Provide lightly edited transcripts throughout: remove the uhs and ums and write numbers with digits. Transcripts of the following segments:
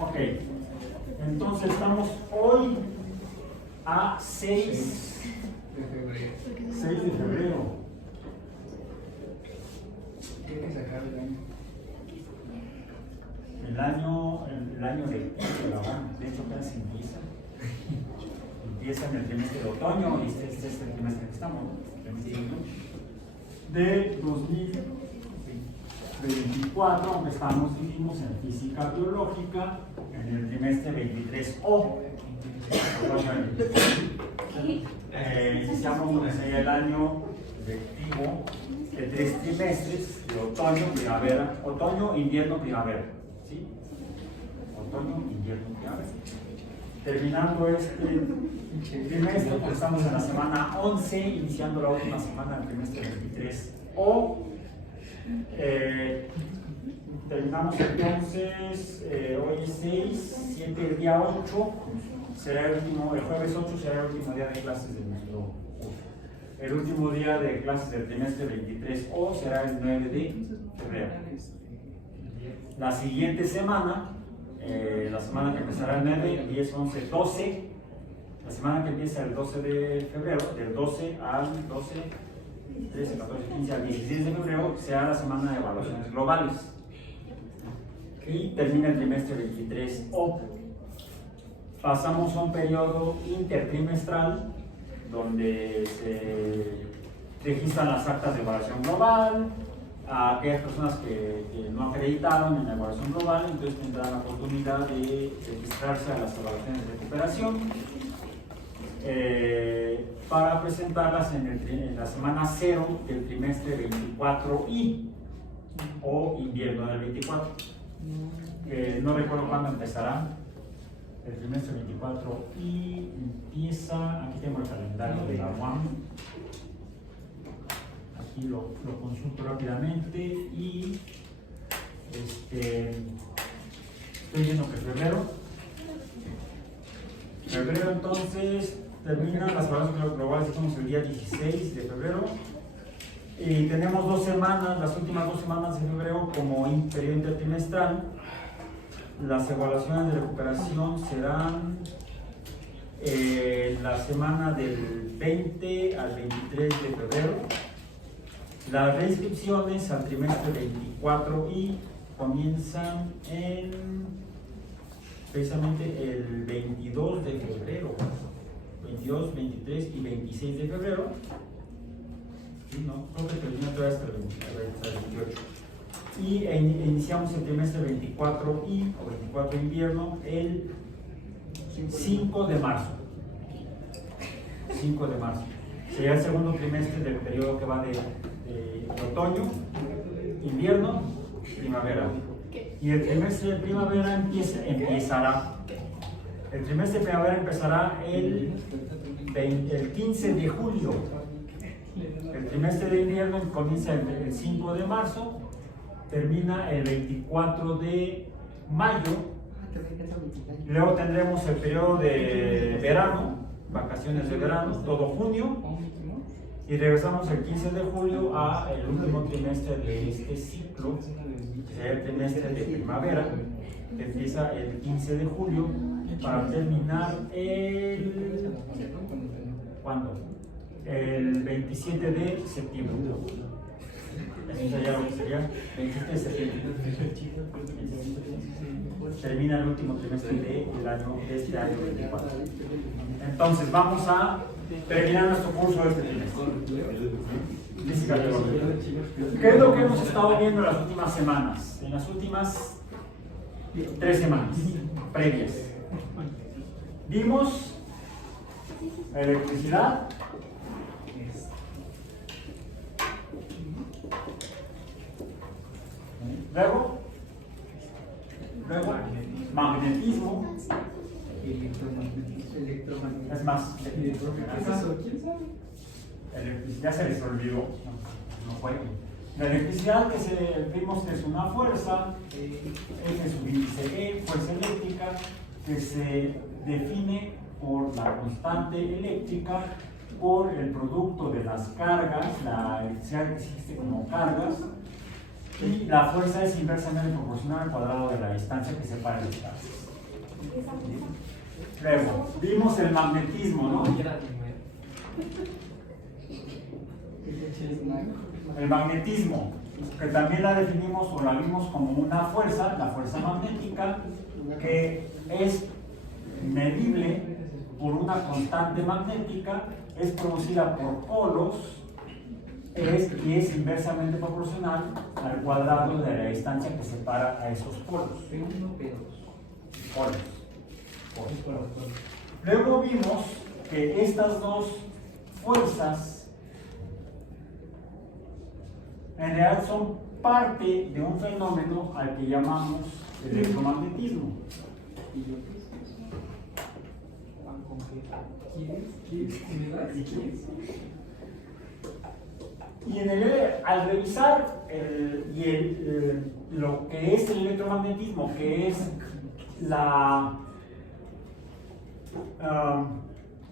Ok, entonces estamos hoy a 6 de febrero. 6 de febrero. Tiene que sacar el año. El año de la de hecho apenas empieza. Empieza en el trimestre de otoño y este es el trimestre que estamos, ¿no? De 2024, aunque vivimos en física biológica, en el trimestre 23O. Iniciamos lo que sería el año lectivo de 3 trimestres de otoño, invierno, primavera. ¿Sí? Otoño, invierno, primavera. Terminando este trimestre, pues estamos en la semana 11, iniciando la última semana del trimestre 23O. Terminamos entonces, hoy es 6, 7, el día 8, será el jueves 8 será el último día de clases de nuestro curso. El último día de clases del trimestre 23O será el 9 de febrero. La siguiente semana, la semana que empezará el 9, 10, 11, 12, la semana que empieza el 12 de febrero, del 12 al 12, 13, 14, 15 al 16 de febrero, será la semana de evaluaciones globales. Y termina el trimestre 23O. Pasamos a un periodo intertrimestral donde se registran las actas de evaluación global. A aquellas personas que no acreditaron en la evaluación global, entonces tendrán la oportunidad de registrarse a las evaluaciones de recuperación para presentarlas en la semana 0 del trimestre 24I o invierno del 24. No recuerdo cuándo empezará el trimestre 24 y empieza, aquí tengo el calendario de la UAM, aquí lo consulto rápidamente y estoy viendo que febrero entonces termina las evaluaciones globales, estamos el día 16 de febrero. Y tenemos 2 semanas, las últimas 2 semanas de febrero como periodo intertrimestral. Las evaluaciones de recuperación serán la semana del 20 al 23 de febrero. Las reinscripciones al trimestre 24 y comienzan precisamente el 22 de febrero. 22, 23 y 26 de febrero. Sí, no, creo que termina todavía hasta el 28. Y iniciamos el trimestre 24I o 24 invierno el 5 de marzo. 5 de marzo. Sería el segundo trimestre del periodo que va de otoño, invierno, primavera. Y el trimestre de primavera empezará. El trimestre de primavera empezará el 15 de julio. El trimestre de invierno comienza el 5 de marzo, termina el 24 de mayo. Luego tendremos el periodo de verano, vacaciones de verano, todo junio. Y regresamos el 15 de julio a el último trimestre de este ciclo, que será el trimestre de primavera, que empieza el 15 de julio para terminar ¿cuándo? El 27 de septiembre. Eso sería lo que sería 27 de septiembre. Termina el último trimestre de este año 24. Entonces vamos a terminar nuestro curso de este trimestre. Física biológica. ¿Qué es lo que hemos estado viendo en las últimas semanas? En las últimas 3 semanas previas. Vimos electricidad, luego magnetismo, es más, ya se les olvidó, no fue. La electricidad vimos que es una fuerza, es su índice E, fuerza eléctrica, que se define por la constante eléctrica, por el producto de las cargas, la electricidad existe como cargas, y la fuerza es inversamente proporcional al cuadrado de la distancia que separa los gases. Luego, vimos el magnetismo, ¿no? El magnetismo, que también la definimos o la vimos como una fuerza, la fuerza magnética, que es medible por una constante magnética, es producida por polos y es inversamente proporcional al cuadrado de la distancia que separa a esos polos. Polos. Luego vimos que estas dos fuerzas en realidad son parte de un fenómeno al que llamamos electromagnetismo. Y al revisar lo que es el electromagnetismo, que es la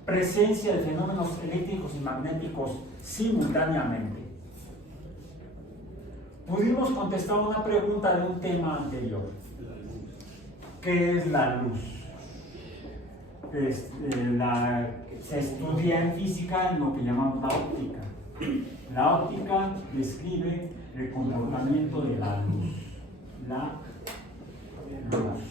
presencia de fenómenos eléctricos y magnéticos simultáneamente, pudimos contestar una pregunta de un tema anterior. ¿Qué es la luz? Se estudia en física en lo que llamamos la óptica. La óptica describe el comportamiento de la luz. La luz.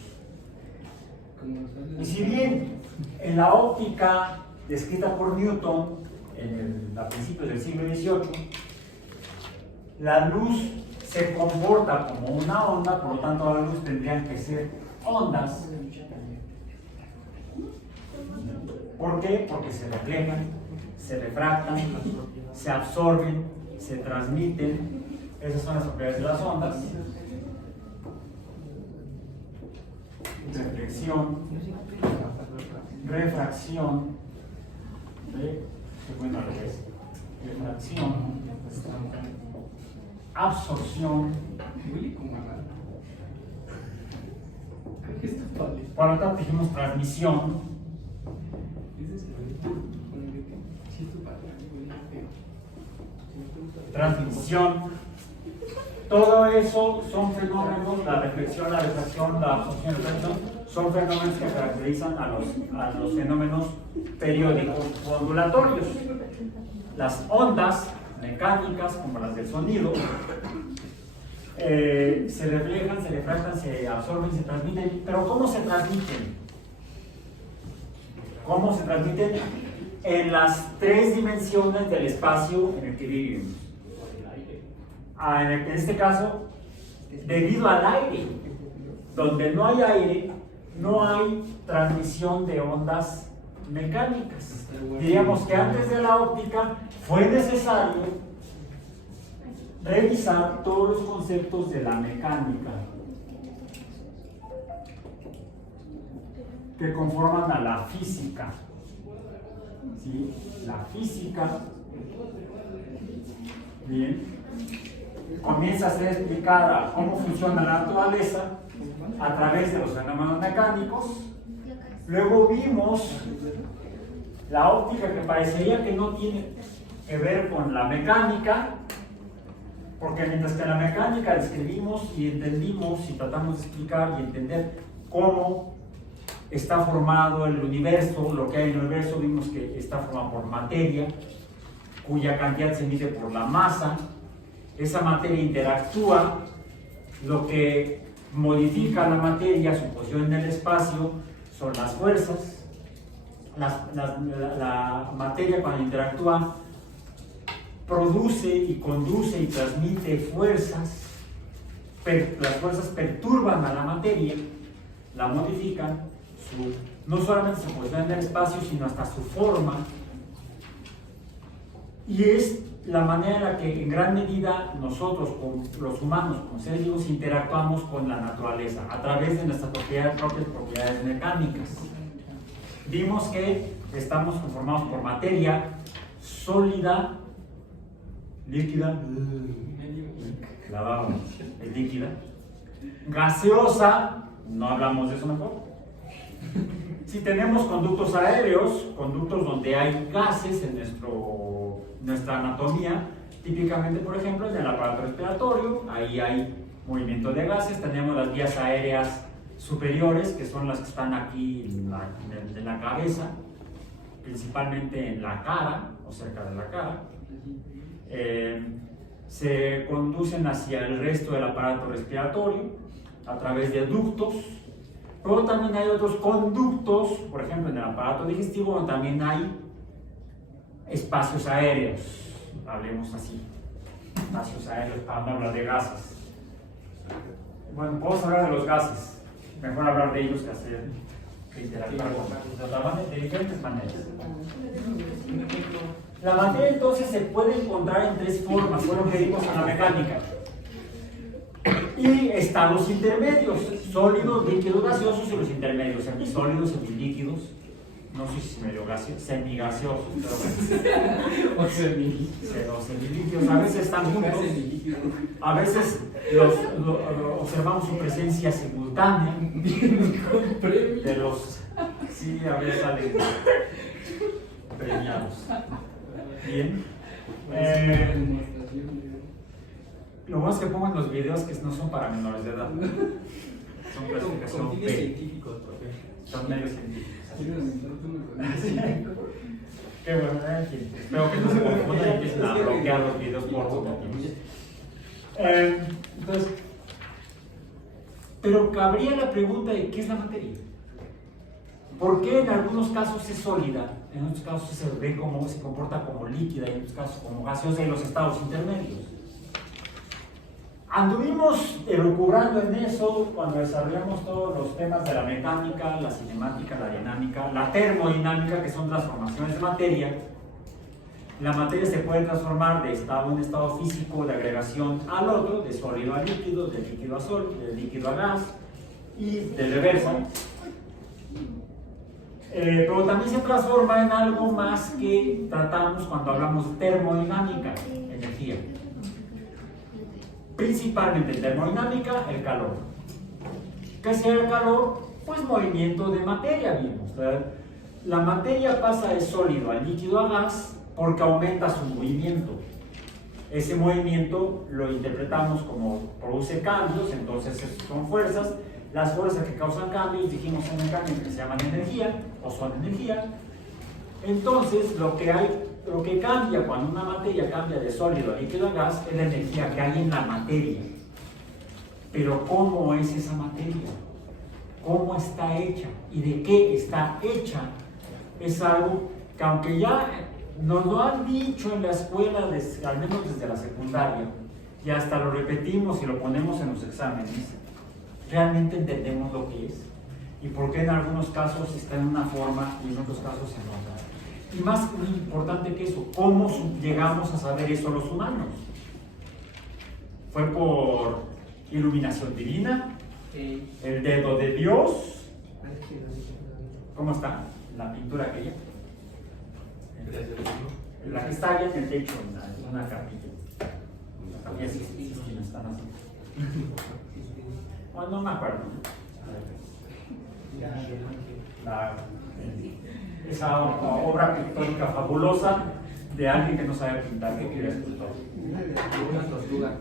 Y si bien en la óptica descrita por Newton a principios del siglo XVIII, la luz se comporta como una onda, por lo tanto la luz tendrían que ser ondas. ¿Por qué? Porque se reflejan, se refractan, se absorben, se transmiten. Esas son las propiedades de las ondas. Reflexión, refracción, refracción, absorción. Por lo tanto dijimos transmisión. Transmisión. Todo eso son fenómenos, la reflexión, la refracción, la absorción, la reflexión, son fenómenos que caracterizan a los fenómenos periódicos o ondulatorios. Las ondas mecánicas, como las del sonido, se reflejan, se refractan, se absorben, se transmiten. Pero ¿cómo se transmiten? ¿Cómo se transmiten? En las tres dimensiones del espacio en el que vivimos. En este caso, debido al aire. Donde no hay aire, no hay transmisión de ondas mecánicas. Diríamos que antes de la óptica fue necesario revisar todos los conceptos de la mecánica que conforman a la física. ¿Sí? La física, bien, comienza a ser explicada cómo funciona la naturaleza a través de los fenómenos mecánicos. Luego vimos la óptica, que parecería que no tiene que ver con la mecánica, porque mientras que en la mecánica describimos y entendimos y tratamos de explicar y entender cómo está formado el universo, lo que hay en el universo, vimos que está formado por materia, cuya cantidad se mide por la masa. Esa materia interactúa, lo que modifica la materia, su posición en el espacio, son las fuerzas. La materia, cuando interactúa, produce y conduce y transmite fuerzas. Las fuerzas perturban a la materia, la modifican, no solamente su posición en el espacio, sino hasta su forma. Y es la manera en la que en gran medida nosotros, los humanos, como seres vivos, interactuamos con la naturaleza a través de nuestras propias propiedades mecánicas. Vimos que estamos conformados por materia sólida, líquida, es líquida, gaseosa, no hablamos de eso mejor. Si tenemos conductos aéreos, conductos donde hay gases en nuestra anatomía, Típicamente, por ejemplo, en el aparato respiratorio, ahí hay movimiento de gases, tenemos las vías aéreas superiores, que son las que están aquí en la cabeza, principalmente en la cara o cerca de la cara. Se conducen hacia el resto del aparato respiratorio a través de ductos, pero también hay otros conductos, por ejemplo en el aparato digestivo, donde también hay espacios aéreos, hablemos así, espacios aéreos para no hablar de gases. Bueno, podemos hablar de los gases, mejor hablar de ellos que interactuar con ellos de diferentes maneras. La materia entonces se puede encontrar en tres formas, fue lo que vimos en la mecánica. Y estados intermedios, sólidos, líquidos, gaseosos y los intermedios, semisólidos, semilíquidos, no sé si medio gaseosos, semigaseosos, pero bueno. O semilíquidos, a veces están juntos, a veces observamos su presencia simultánea de los, sí, a veces salen premiados. Bien. Lo bueno es que pongan los videos que no son para menores de edad. Son clasificación B. Son medios científicos. Qué bueno, en fin. Espero que no se confundan y empiecen a bloquear los videos por entonces, pero cabría la pregunta de ¿qué es la materia? ¿Por qué en algunos casos es sólida? En otros casos se ve como se comporta como líquida y en otros casos como gaseosa en los estados intermedios. Anduvimos elucubrando en eso cuando desarrollamos todos los temas de la mecánica, la cinemática, la dinámica, la termodinámica, que son transformaciones de materia. La materia se puede transformar de estado en estado físico, de agregación al otro, de sólido a líquido, de líquido a sólido, de líquido a gas y de reversa. Pero también se transforma en algo más que tratamos cuando hablamos de termodinámica, energía. Principalmente en termodinámica, el calor. ¿Qué es el calor? Pues movimiento de materia, vimos. La materia pasa de sólido a líquido a gas porque aumenta su movimiento. Ese movimiento lo interpretamos como produce cambios, entonces son fuerzas. Las fuerzas que causan cambios, dijimos en mecánica que se llaman energía o son energía. Entonces, lo que cambia cuando una materia cambia de sólido a líquido a gas es la energía que hay en la materia. Pero ¿cómo es esa materia? ¿Cómo está hecha? ¿Y de qué está hecha? Es algo que aunque ya nos lo han dicho en la escuela, al menos desde la secundaria, y hasta lo repetimos y lo ponemos en los exámenes, realmente entendemos lo que es y por qué en algunos casos está en una forma y en otros casos en otra. Y más importante que eso, ¿cómo llegamos a saber eso los humanos? ¿Fue por iluminación divina? ¿El dedo de Dios? ¿Cómo está la pintura aquella? La que está allá en el techo, en una capilla. La capilla sí, no están así. Bueno, no me acuerdo. Esa obra pictórica fabulosa de alguien que no sabe pintar, que era escultor.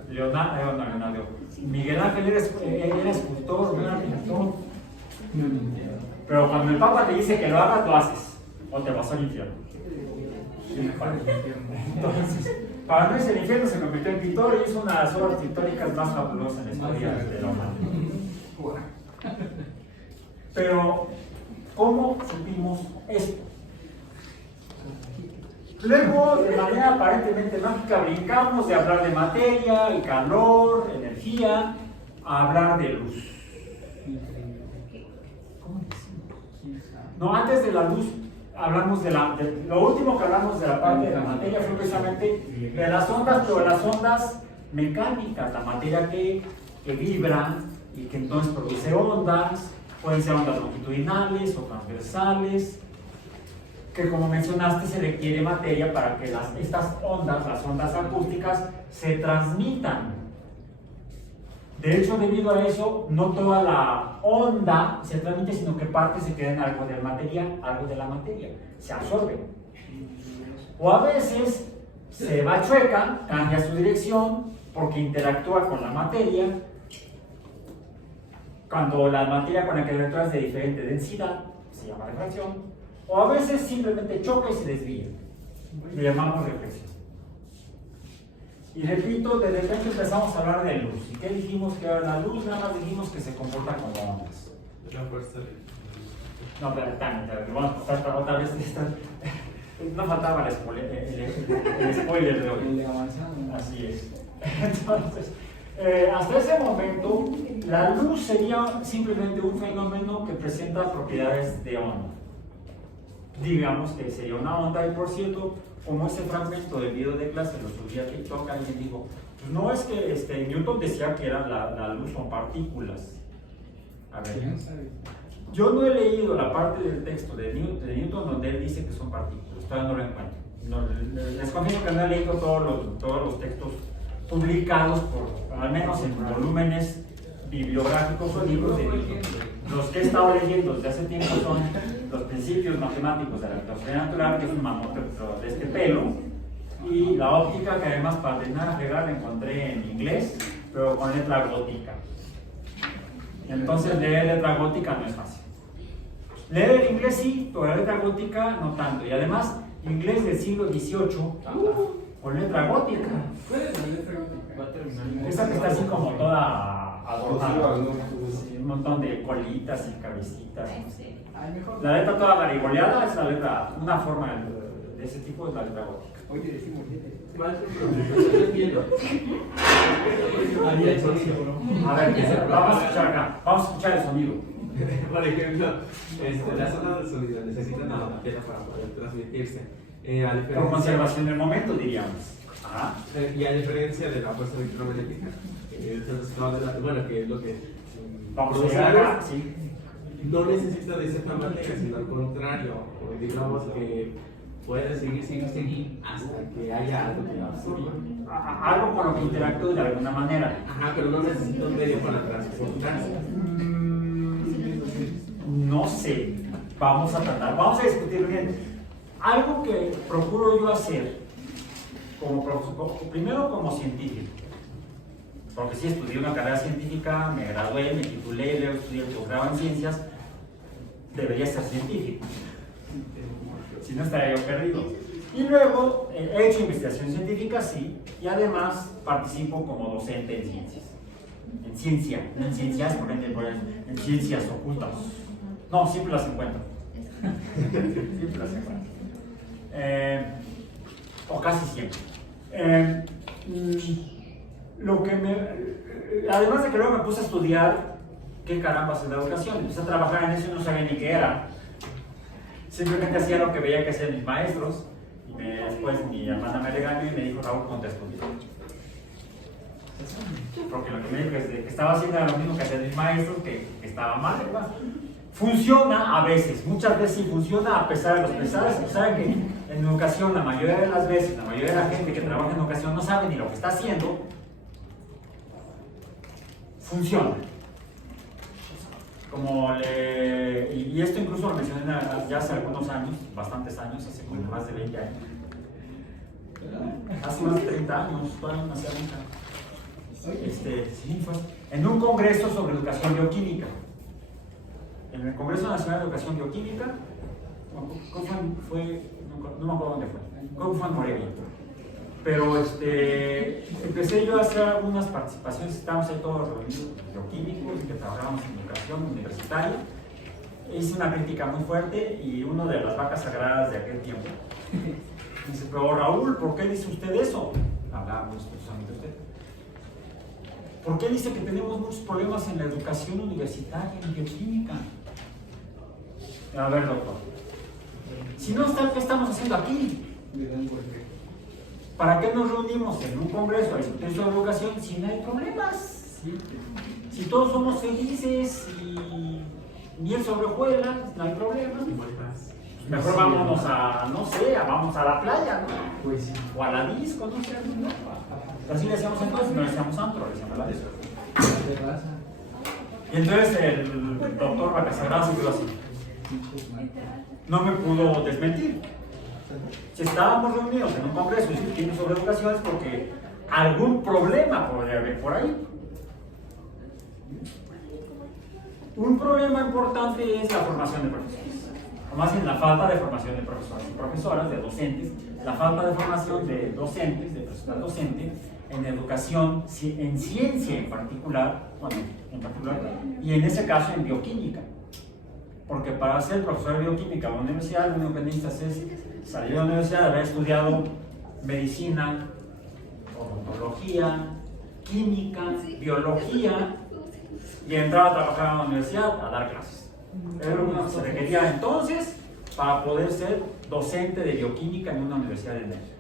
Leonardo. Miguel Ángel era escultor, no era pintor. Pero cuando el Papa te dice que lo hagas, lo haces, o te vas al infierno. Entonces, para no irse al infierno, se convirtió en pintor y hizo una de las obras pictóricas más fabulosas en la historia de la humanidad. Pero, ¿cómo supimos esto? Luego, de manera aparentemente mágica, brincamos de hablar de materia y calor, energía, a hablar de luz. ¿Cómo decimos? No, antes de la luz, hablamos lo último que hablamos de la parte de la materia fue precisamente de las ondas, pero de las ondas mecánicas, la materia que vibra y que entonces produce ondas, pueden ser ondas longitudinales o transversales, que como mencionaste se requiere materia para que estas ondas, las ondas acústicas, se transmitan. De hecho, debido a eso, no toda la onda se transmite, sino que parte se queda en algo de la materia, se absorbe. O a veces se va chueca, cambia su dirección porque interactúa con la materia. Cuando la materia con la que interactúa es de diferente densidad, se llama refracción, o a veces simplemente choca y se desvía. Le llamamos reflexión. Y repito, de repente empezamos a hablar de luz. ¿Y qué dijimos que era la luz? Nada más dijimos que se comporta como ondas. La fuerza de... No, pero también, vamos a pasar otra vez. No faltaba el spoiler de hoy. El de avanzado. Así es. Entonces, hasta ese momento, la luz sería simplemente un fenómeno que presenta propiedades de onda. Digamos que sería una onda, y por cierto, como ese fragmento del video de clase lo subí a TikTok, alguien dijo, pues no es que Newton decía que era la luz son partículas. A ver, yo no he leído la parte del texto de Newton donde él dice que son partículas, todavía no lo encuentro. Les confieso que no he leído todos los textos publicados, al menos en volúmenes bibliográficos o libros de Newton. Los que he estado leyendo desde hace tiempo son los principios matemáticos de la filosofía natural, que es un mamómetro de este pelo, y la óptica, que además para terminar a fregar la encontré en inglés, pero con letra gótica. Entonces leer letra gótica no es fácil. Leer el inglés sí, pero la letra gótica no tanto. Y además, inglés del siglo XVIII, con letra gótica. ¿Cuál es la letra gótica? Va a terminar. Esa que está así como toda adornada. Sí, un montón de colitas y cabecitas. Ay, mejor. La letra toda garigoleada es la letra, una forma de ese tipo es la letra gótica. Oye, decimos siete. Maestro, pero no entiendo. Ahí hay sonido, ¿no? A ver, vamos a escuchar acá, vamos a escuchar el sonido. Por ejemplo, las ondas del sonido necesitan a la tierra para poder transmitirse. A Por diferencia, conservación del momento, diríamos. Ajá. y a diferencia de la fuerza electromagnética, bueno, que es lo que Vamos a produce llegar la acá, luz, sí. no necesita de cierta materia, sino al contrario, digamos que puede seguir hasta que haya algo que la absorba. Algo con lo que interactúe de alguna manera. Ajá, pero no necesita un medio para transportarse. No sé, vamos a tratar, vamos a discutir bien. Algo que procuro yo hacer, primero como científico, porque sí estudié una carrera científica, me gradué, me titulé, luego estudié el posgrado en ciencias, debería ser científico, si no estaría yo perdido. Y luego he hecho investigación científica, sí, y además participo como docente en ciencias. En ciencia, no en ciencias, por ejemplo, en ciencias ocultas. No, siempre las encuentro. Siempre las encuentro. O casi siempre. Además de que luego me puse a estudiar qué carambas es la educación, empecé a trabajar en eso y no sabía ni qué era. Simplemente hacía lo que veía que hacían mis maestros, y después mi hermana me regañó y me dijo, Raúl, ponte a estudiar. Porque lo que me dijo es que estaba haciendo era lo mismo que hacían mis maestros, que estaba mal, ¿verdad? Funciona a veces, muchas veces sí funciona a pesar de los pesares. Saben que en educación la mayoría de las veces, la mayoría de la gente que trabaja en educación no sabe ni lo que está haciendo. Funciona. Y esto incluso lo mencioné ya hace algunos años, bastantes años, hace como más de 20 años. Hace más de 30 años, todavía no hacía nunca. Sí, fue en un congreso sobre educación bioquímica. En el Congreso Nacional de Educación Bioquímica, no me acuerdo dónde fue, creo que fue en Morelia. Pero empecé yo a hacer algunas participaciones, estábamos ahí todos reunidos, bioquímicos, que trabajábamos en educación universitaria. Hice una crítica muy fuerte y una de las vacas sagradas de aquel tiempo me dice, pero Raúl, ¿por qué dice usted eso? Hablábamos precisamente de usted. ¿Por qué dice que tenemos muchos problemas en la educación universitaria, en bioquímica? A ver, doctor, si no está, ¿qué estamos haciendo aquí? ¿Para qué nos reunimos en un congreso a discutir sobre educación si no hay problemas? Si todos somos felices y miel sobre hojuelas, no hay problemas. Mejor vámonos a, no sé, vamos a la playa, ¿no? Pues sí. O a la disco, no sé. ¿No? Así le decíamos entonces, no le decíamos antro, le decíamos la disco. Y entonces el doctor Vacasagrada se quedó así. No me pudo desmentir. Si estábamos reunidos en un congreso discutiendo sobre educación es porque algún problema podría haber por ahí. Un problema importante es la formación de profesores, o más bien la falta de formación de profesores y profesoras, de docentes, la falta de formación de docentes, de personal docente, en educación, en ciencia en particular, y en ese caso en bioquímica. Porque para ser profesor de bioquímica en la universidad, lo único que necesitas es salir de la universidad, haber estudiado medicina, odontología, química, biología, y entrar a trabajar en la universidad a dar clases. Era lo único que se requería entonces para poder ser docente de bioquímica en una universidad de México.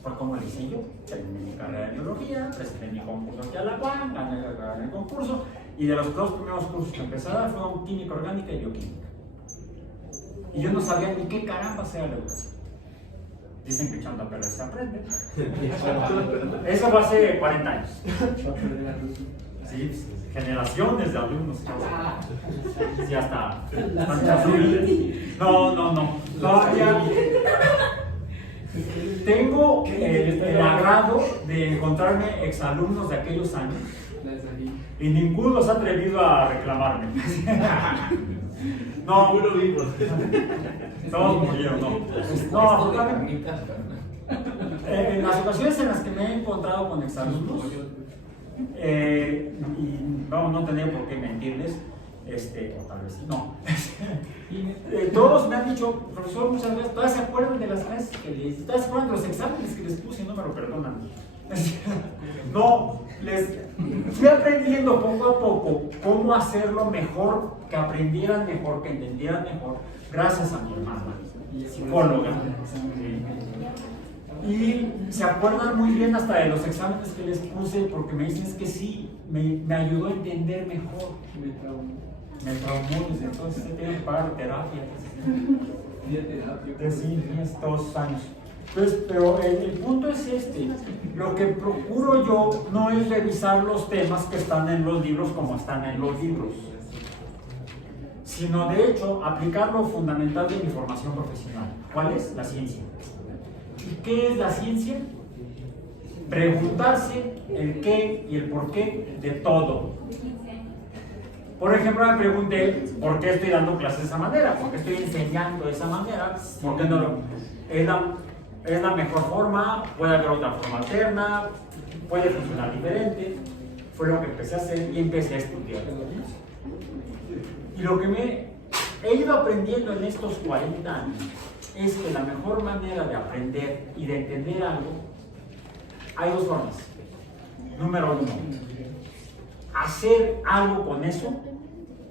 Fue como lo hice yo. Terminé mi carrera de biología, presenté mi concurso aquí a la UAM, gané el concurso, y de los dos primeros cursos que empecé a dar fueron química orgánica y bioquímica. Y yo no sabía ni qué caramba sea la educación. Dicen que echando a perder se aprende. Eso fue hace 40 años. Sí, generaciones de alumnos. Sí, hasta. No. Todavía tengo el agrado de encontrarme exalumnos de aquellos años y ninguno se ha atrevido a reclamarme. No, uno vivo. todos murieron, no, en las ocasiones en las que me he encontrado con exalumnos, y no tenía por qué mentirles, o tal vez sí, no. Todos me han dicho, profesor, muchas veces, ¿todavía se acuerdan de las clases que les, todavía se acuerdan de los exámenes que les puse y no me lo perdonan? No, fui aprendiendo poco a poco cómo hacerlo mejor, que aprendieran mejor, que entendieran mejor, gracias a mi hermana, psicóloga. Y se acuerdan muy bien hasta de los exámenes que les puse, porque me dicen es que sí, me ayudó a entender mejor. Me traumó desde entonces, he tenido que pagar terapia. Sí, 2 años. Entonces, pero el punto es este. Lo que procuro yo no es revisar los temas que están en los libros como están en los libros, sino de hecho aplicar lo fundamental de mi formación profesional. ¿Cuál es? La ciencia. ¿Y qué es la ciencia? Preguntarse el qué y el por qué de todo. Por ejemplo, me pregunté por qué estoy dando clases de esa manera, por qué estoy enseñando de esa manera, por qué no lo... ¿Es la mejor forma? ¿Puede haber otra forma alterna? ¿Puede funcionar diferente? Fue lo que empecé a hacer y empecé a estudiar. Y lo que me he ido aprendiendo en estos 40 años es que la mejor manera de aprender y de entender algo, hay 2 formas. Número 1, hacer algo con eso,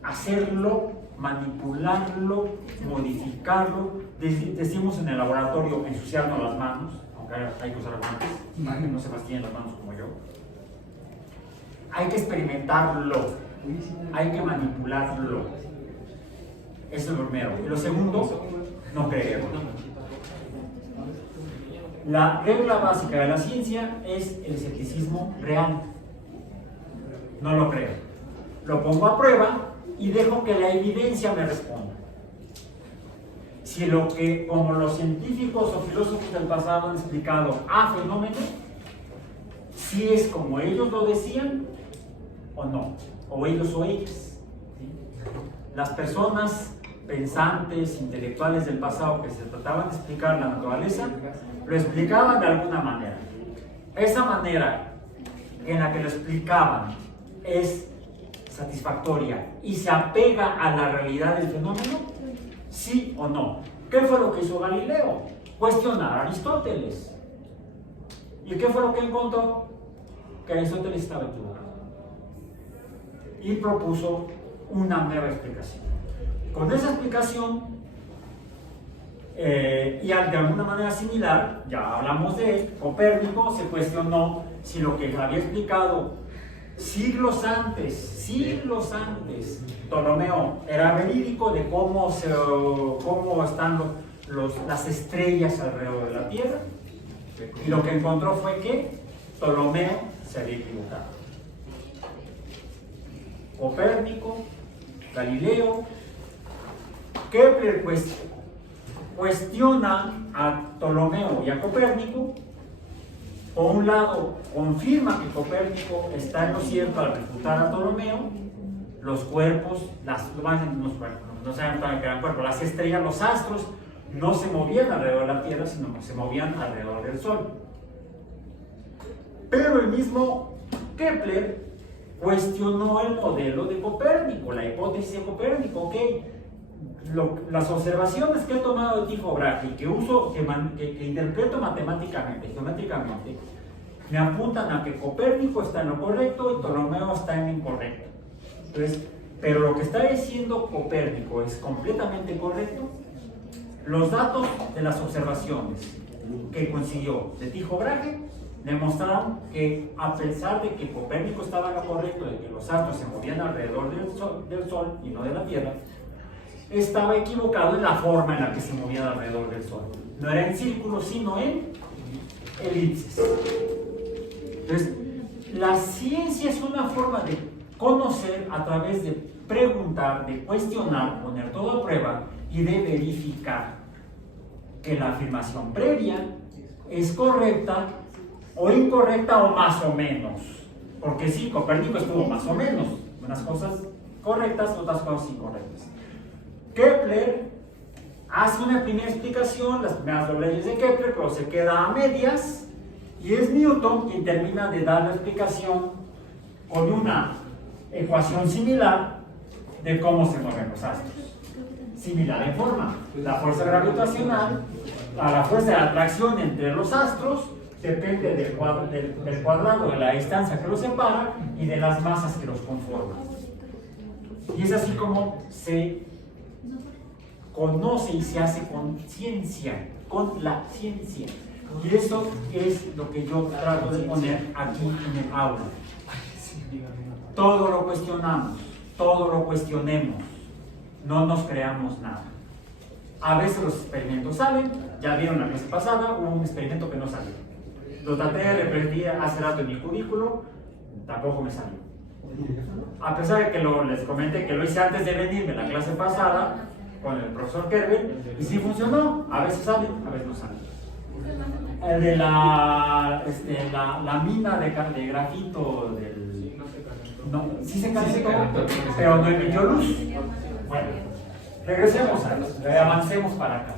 hacerlo, manipularlo, modificarlo. Decimos en el laboratorio ensuciarnos las manos, aunque hay que usar guantes, no se fastidien las manos como yo. Hay que experimentarlo, hay que manipularlo. Eso es lo primero. Y lo segundo, no creerlo. La regla básica de la ciencia es el escepticismo real. No lo creo. Lo pongo a prueba y dejo que la evidencia me responda. Si lo que, como los científicos o filósofos del pasado han explicado fenómeno, si es como ellos lo decían o no, o ellos o ellas. ¿Sí? Las personas pensantes, intelectuales del pasado que se trataban de explicar la naturaleza, lo explicaban de alguna manera. Esa manera en la que lo explicaban es satisfactoria y se apega a la realidad del fenómeno, sí o no. ¿Qué fue lo que hizo Galileo? Cuestionar a Aristóteles. ¿Y qué fue lo que encontró? Que Aristóteles estaba equivocado. Y propuso una nueva explicación. Con esa explicación, y de alguna manera similar, ya hablamos de él, Copérnico se cuestionó si lo que había explicado siglos antes, Ptolomeo era verídico de cómo están las estrellas alrededor de la Tierra, y lo que encontró fue que Ptolomeo se había equivocado. Copérnico, Galileo, Kepler, pues cuestiona a Ptolomeo y a Copérnico. Por un lado, confirma que Copérnico está en lo cierto al refutar a Ptolomeo. Los cuerpos, no saben para qué eran cuerpos, las estrellas, los astros, no se movían alrededor de la Tierra, sino que se movían alrededor del Sol. Pero el mismo Kepler cuestionó el modelo de Copérnico, la hipótesis de Copérnico. Ok, las observaciones que he tomado de Tycho Brahe y que interpreto matemáticamente, geométricamente, me apuntan a que Copérnico está en lo correcto y Ptolomeo está en lo incorrecto. Entonces, pero lo que está diciendo Copérnico es completamente correcto. Los datos de las observaciones que consiguió de Tycho Brahe demostraron que, a pesar de que Copérnico estaba en lo correcto, de que los astros se movían alrededor del Sol y no de la Tierra, estaba equivocado en la forma en la que se movían alrededor del Sol. No era en círculos, sino en elipses. Entonces, la ciencia es una forma de conocer a través de preguntar, de cuestionar, poner todo a prueba y de verificar que la afirmación previa es correcta o incorrecta o más o menos. Porque sí, Copérnico estuvo más o menos, unas cosas correctas, otras cosas incorrectas. Kepler hace una primera explicación, las primeras dos leyes de Kepler, pero se queda a medias, y es Newton quien termina de dar la explicación con una ecuación similar de cómo se mueven los astros. Similar en forma. La fuerza gravitacional, la fuerza de atracción entre los astros, depende del cuadrado de la distancia que los separa y de las masas que los conforman. Y es así como se conoce y se hace con ciencia, con la ciencia. Y eso es lo que yo trato de poner aquí en el aula. Todo lo cuestionamos, todo lo cuestionemos, no nos creamos nada. A veces los experimentos salen, ya vieron la clase pasada, hubo un experimento que no salió. Lo traté de repetir hace rato en mi currículo, tampoco me salió. A pesar de que les comenté que lo hice antes de venirme la clase pasada con el profesor Kerber, y sí funcionó, a veces sale, a veces no sale. El de la mina de grafito del... No, sí se calentó, pero no emitió luz. Bueno, regresemos avancemos para acá.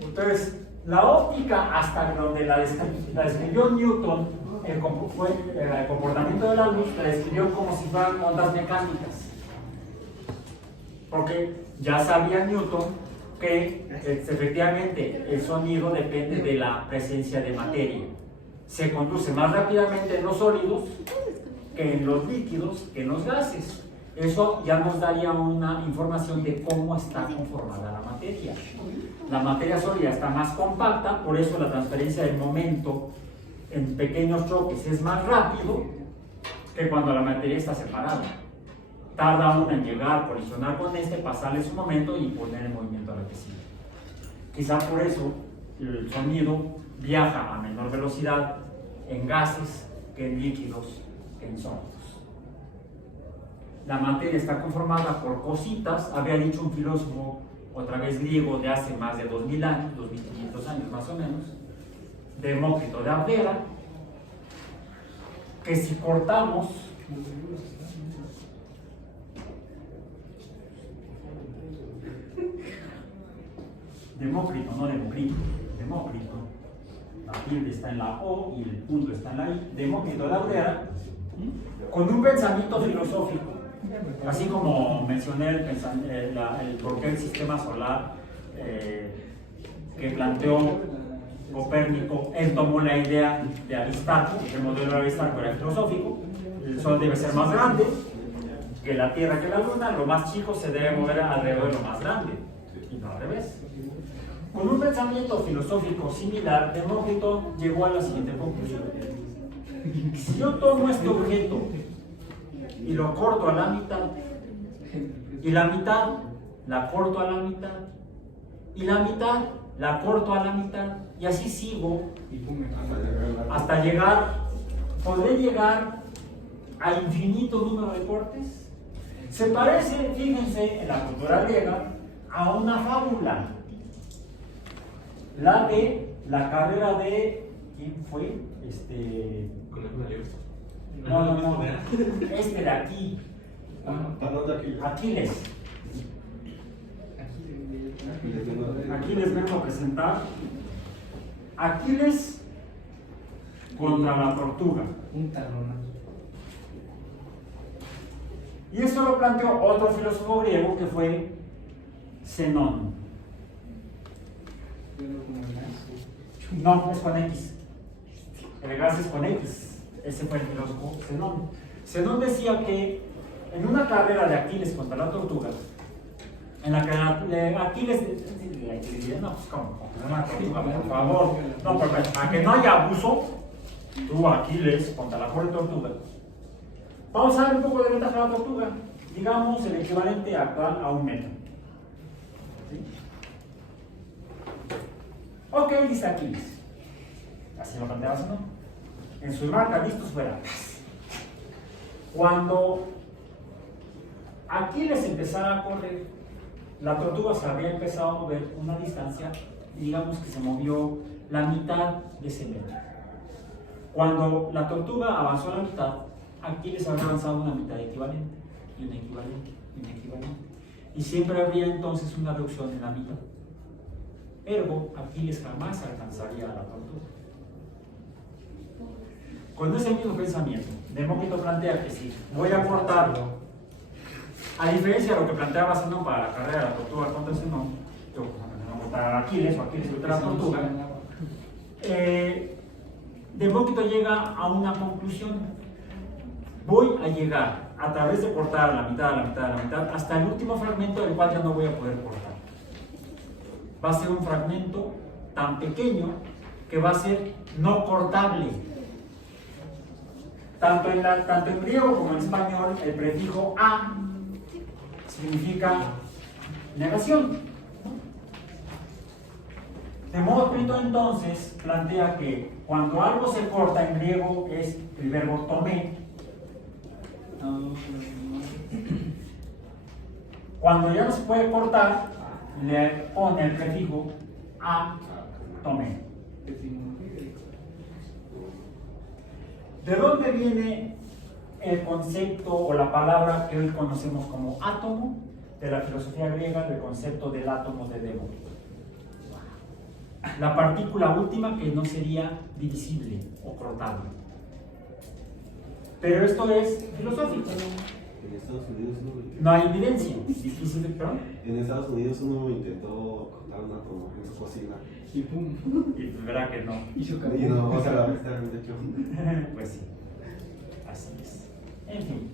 Entonces, la óptica hasta donde la describió Newton, el comportamiento de la luz, la describió como si fueran ondas mecánicas. Porque ya sabía Newton que efectivamente el sonido depende de la presencia de materia. Se conduce más rápidamente en los sólidos que en los líquidos, que en los gases. Eso ya nos daría una información de cómo está conformada la materia. La materia sólida está más compacta, por eso la transferencia del momento en pequeños choques es más rápido que cuando la materia está separada. Tarda uno en llegar, colisionar con pasarle su momento y poner en movimiento a la que sigue. Quizá por eso el sonido viaja a menor velocidad en gases que en líquidos, que en sólidos. La materia está conformada por cositas, había dicho un filósofo, otra vez griego, de hace más de 2000 años, 2500 años más o menos, Demócrito de Abdera, que si cortamos Demócrito, no Demócrito, Demócrito, la tilde está en la O y el punto está en la I, Demócrito de Abdera, con un pensamiento filosófico, así como mencioné el porqué del sistema solar que planteó Copérnico. Él tomó la idea de Aristarco, el modelo de Aristarco era filosófico. El Sol debe ser más grande que la Tierra, que la Luna, lo más chico se debe mover alrededor de lo más grande, y no al revés. Con un pensamiento filosófico similar, Demócrito llegó a la siguiente conclusión: si yo tomo este objeto y lo corto a la mitad, y la mitad la corto a la mitad, y la mitad la corto a la mitad, y así sigo hasta llegar, podré llegar a infinito número de cortes. Se parece, fíjense, en la cultura griega, a una fábula. La carrera de, ¿quién fue? Con el Mario. No. Este de aquí, Aquiles. Aquí les vengo a presentar Aquiles contra la tortuga. Un talonazo. Y esto lo planteó otro filósofo griego que fue Zenón. No, es con X. El gas es con X. Ese fue el filósofo Zenón. Zenón decía que en una carrera de Aquiles contra la tortuga, en la que Aquiles, no, pues como, una tortuga, por favor, no, porque para que no haya abuso, tú Aquiles contra la pobre tortuga. Vamos a dar un poco de ventaja a la tortuga, digamos el equivalente actual a 1 metro. ¿Sí? Ok, dice Aquiles. Así lo planteabas, ¿no? En sus marcas, listos, fuera. Cuando Aquiles empezara a correr, la tortuga se había empezado a mover una distancia, digamos que se movió la mitad de ese metro. Cuando la tortuga avanzó a la mitad, Aquiles habría avanzado una mitad equivalente, y una equivalente, y una equivalente. Y siempre habría entonces una reducción en la mitad. Ergo, Aquiles jamás alcanzaría a la tortuga. Con ese mismo pensamiento, Demócrito plantea que si voy a cortarlo, a diferencia de lo que planteaba Zenón para la carrera de la tortuga contra Zenón, yo no cortar a Aquiles o Aquiles contra la tortuga, Demócrito llega a una conclusión. Voy a llegar a través de cortar a la mitad, hasta el último fragmento del cual ya no voy a poder cortar. Va a ser un fragmento tan pequeño que va a ser no cortable. Tanto en griego como en español, el prefijo a significa negación. Demócrito entonces plantea que cuando algo se corta en griego es el verbo tomé. Cuando ya no se puede cortar, le pone el prefijo a tomé. ¿De dónde viene el concepto o la palabra que hoy conocemos como átomo? De la filosofía griega, del concepto del átomo de Demócrito. La partícula última que no sería divisible o cortable. Pero esto es filosófico. En Estados Unidos No hay evidencia. Difícil de perdón. En Estados Unidos uno intentó cortar un átomo en su cocina. Y pum. Y pues verá que no. Hizo Y no, o sea, la prestaron de hecho. Pues sí. Así es. En fin.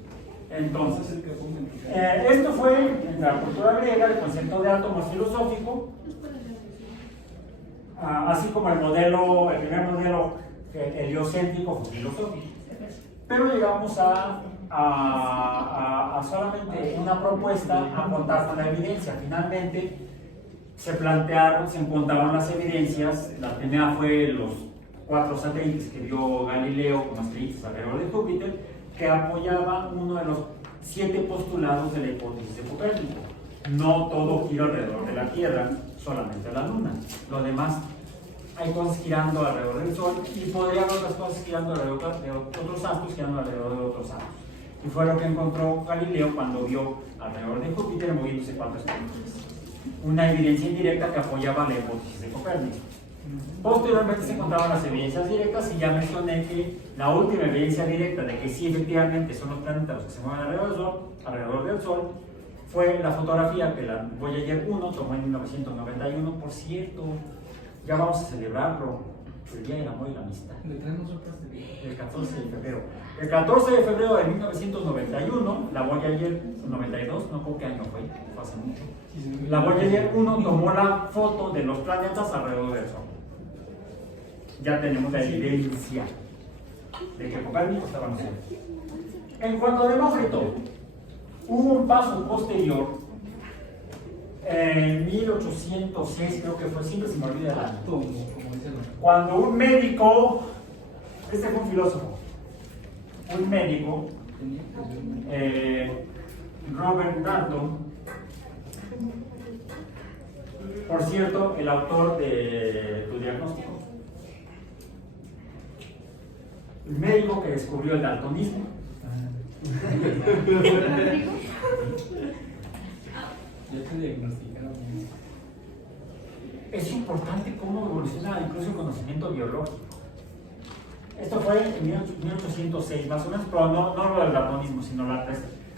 Entonces, el que pongan. esto fue en la cultura griega el concepto de átomo filosófico, así como el primer modelo heliocéntrico fue filosófico. Pero llegamos a solamente una propuesta a contar con la evidencia. Finalmente se encontraron las evidencias. La primera fue los 4 satélites que vio Galileo como estrellitas alrededor de Júpiter, que apoyaba uno de los 7 postulados de la hipótesis de Copérnico. No todo gira alrededor de la Tierra, solamente la Luna. Lo demás, hay cosas girando alrededor del Sol y podría haber otras cosas girando alrededor de otros astros, girando alrededor de otros astros. Y fue lo que encontró Galileo cuando vio alrededor de Júpiter moviéndose 4 estrellas. Una evidencia indirecta que apoyaba la hipótesis de Copérnico. Posteriormente se encontraban las evidencias directas y ya mencioné que la última evidencia directa de que sí efectivamente son los planetas los que se mueven alrededor del Sol fue la fotografía que la Voyager 1 tomó en 1991. Por cierto, ya vamos a celebrarlo, el Día del Amor y la Amistad. Le traemos otras de. El 14 de febrero. El 14 de febrero de 1991, la Voyager 92, no sé qué año fue hace mucho. La Voyager 1 tomó la foto de los planetas alrededor del Sol. Ya tenemos la evidencia de que Copérnico estaba en el cielo. En cuanto a Demócrito, hubo un paso posterior, en 1806 creo que fue, siempre se me olvida el año, Como dice el otro. cuando un médico, este fue un filósofo, un médico, Robert Dalton, Por cierto, el autor de tu diagnóstico, el médico que descubrió el daltonismo, Ya te diagnosticaron. es importante cómo evoluciona incluso el conocimiento biológico. Esto fue en 1806 más o menos, pero no lo del daltonismo, sino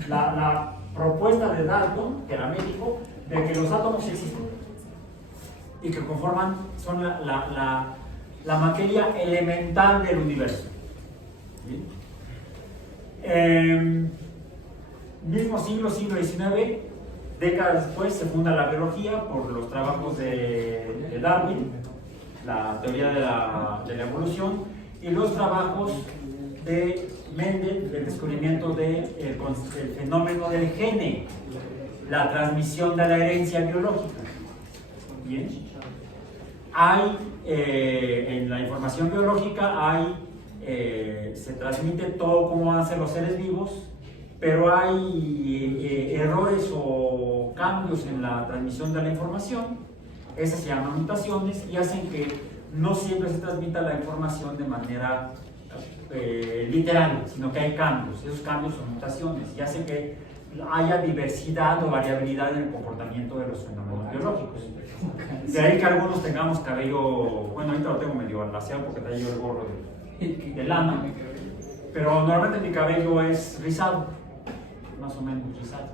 la propuesta de Dalton, que era médico, de que los átomos existen y que conforman, son la materia elemental del universo. ¿Sí? Mismo siglo XIX, décadas después, se funda la biología por los trabajos de Darwin, la teoría de la evolución, y los trabajos de Mendel, el descubrimiento del fenómeno del gene, la transmisión de la herencia biológica. Bien. Hay, en la información biológica, se transmite todo cómo van a ser los seres vivos, pero hay errores o cambios en la transmisión de la información. Esas se llaman mutaciones y hacen que no siempre se transmita la información de manera literal, sino que hay cambios. Esos cambios son mutaciones y hacen que haya diversidad o variabilidad en el comportamiento de los fenómenos biológicos. De ahí que algunos tengamos cabello, bueno, ahorita lo tengo medio alaciado porque traigo el gorro de lana, pero normalmente mi cabello es rizado, más o menos rizado.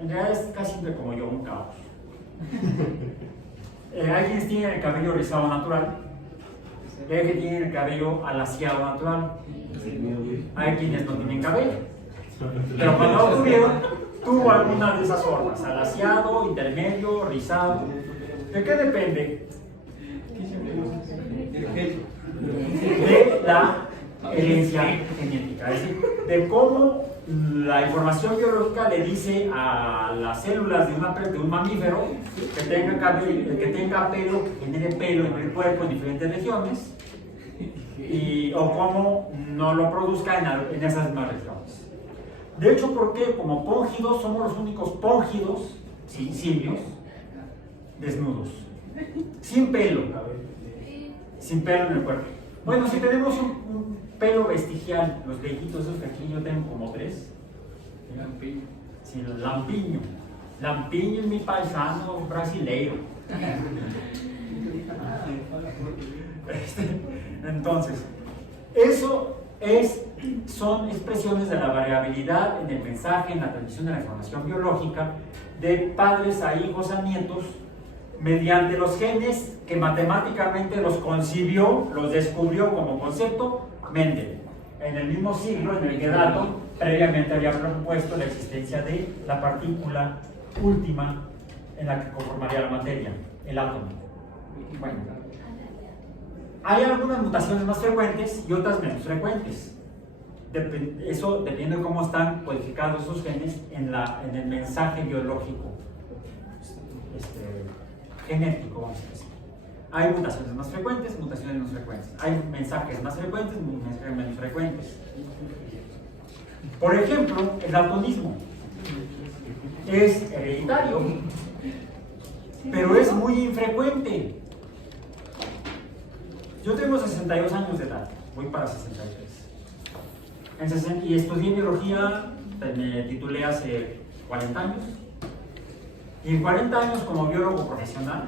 En realidad es casi siempre como yo, un caos. Hay quienes tienen el cabello rizado natural, y hay quienes tienen el cabello alaciado natural, hay quienes no tienen cabello. Pero cuando lo tuvieron, tuvo alguna de esas formas, alaciado, intermedio, rizado. ¿De qué depende? De la herencia genética, es decir, de cómo la información biológica le dice a las células de un mamífero que tenga cabello, que tenga pelo, que genere pelo en el cuerpo en diferentes regiones, o cómo no lo produzca en esas mismas regiones. De hecho, porque como póngidos somos los únicos póngidos, ¿sí? Simios, desnudos, sin pelo en el cuerpo. Bueno, si tenemos un pelo vestigial, los viejitos esos que aquí yo tengo como 3. Lampiño. Sí, lampiño. Lampiño es mi paisano brasileiro. Entonces, eso son expresiones de la variabilidad en el mensaje, en la transmisión de la información biológica, de padres a hijos a nietos, mediante los genes que matemáticamente los concibió, los descubrió como concepto Mendel, en el mismo siglo en el que Dalton previamente había propuesto la existencia de la partícula última en la que conformaría la materia, el átomo. Bueno, hay algunas mutaciones más frecuentes y otras menos frecuentes. Eso depende de cómo están codificados esos genes en el mensaje biológico genético, vamos a decir. Hay mutaciones más frecuentes, mutaciones menos frecuentes. Hay mensajes más frecuentes, mensajes menos frecuentes. Por ejemplo, el daltonismo es hereditario, pero es muy infrecuente. Yo tengo 62 años de edad, voy para 63. Y estudié biología, me titulé hace 40 años. Y en 40 años como biólogo profesional,